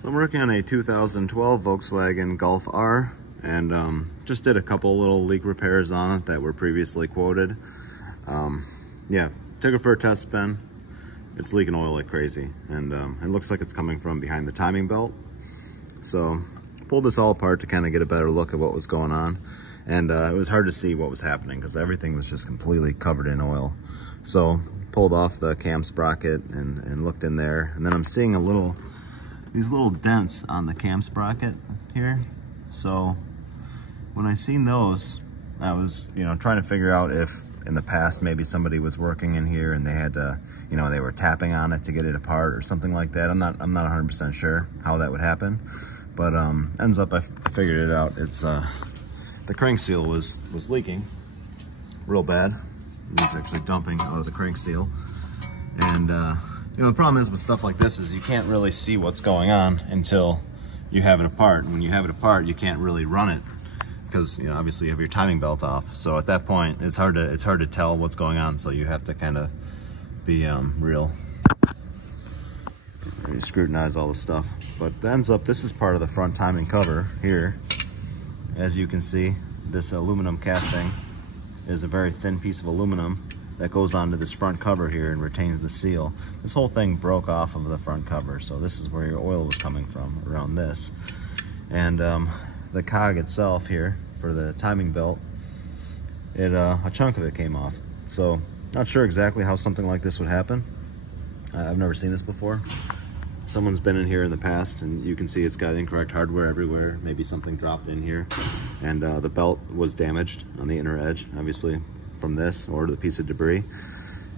So I'm working on a 2012 Volkswagen Golf R, and just did a couple little leak repairs on it that were previously quoted. Yeah, took it for a test spin. It's leaking oil like crazy, and it looks like it's coming from behind the timing belt. So pulled this all apart to kind of get a better look at what was going on, and it was hard to see what was happening because everything was just completely covered in oil. So pulled off the cam sprocket and looked in there, and then I'm seeing these little dents on the cam sprocket here. So when I seen those, I was, trying to figure out if in the past maybe somebody was working in here and they had to, they were tapping on it to get it apart or something like that. I'm not 100% sure how that would happen, but ends up I figured it out. It's the crank seal was leaking real bad. It's actually dumping out of the crank seal, and the problem is with stuff like this is you can't really see what's going on until you have it apart. And when you have it apart, you can't really run it because obviously you have your timing belt off. So at that point, it's hard to tell what's going on. So you have to kind of be really scrutinize all the stuff. But it ends up, this is part of the front timing cover here. As you can see, this aluminum casting is a very thin piece of aluminum that goes onto this front cover here and retains the seal. This whole thing broke off of the front cover, so this is where your oil was coming from, around this. And the cog itself here for the timing belt, a chunk of it came off. So not sure exactly how something like this would happen. I've never seen this before. Someone's been in here in the past, and you can see it's got incorrect hardware everywhere. Maybe something dropped in here, and the belt was damaged on the inner edge, obviously from this or the piece of debris.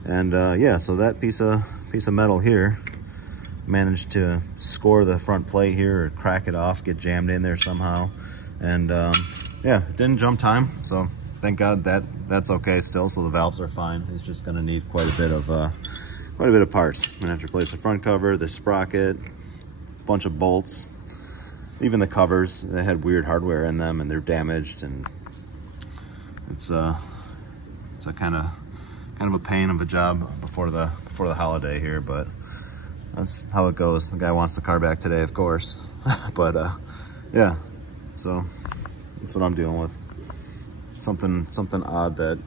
And yeah, so that piece of metal here managed to score the front plate here or crack it off, get jammed in there somehow. And yeah, it didn't jump time, so thank God that's okay still. So the valves are fine. It's just going to need quite a bit of parts. I'm gonna have to replace the front cover, the sprocket, a bunch of bolts, even the covers. They had weird hardware in them and they're damaged, and it's a kind of a pain of a job before the holiday here, but that's how it goes. The guy wants the car back today, of course. But yeah, so that's what I'm dealing with. Something odd that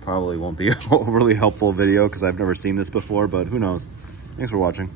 probably won't be an overly helpful video because I've never seen this before, but who knows. Thanks for watching.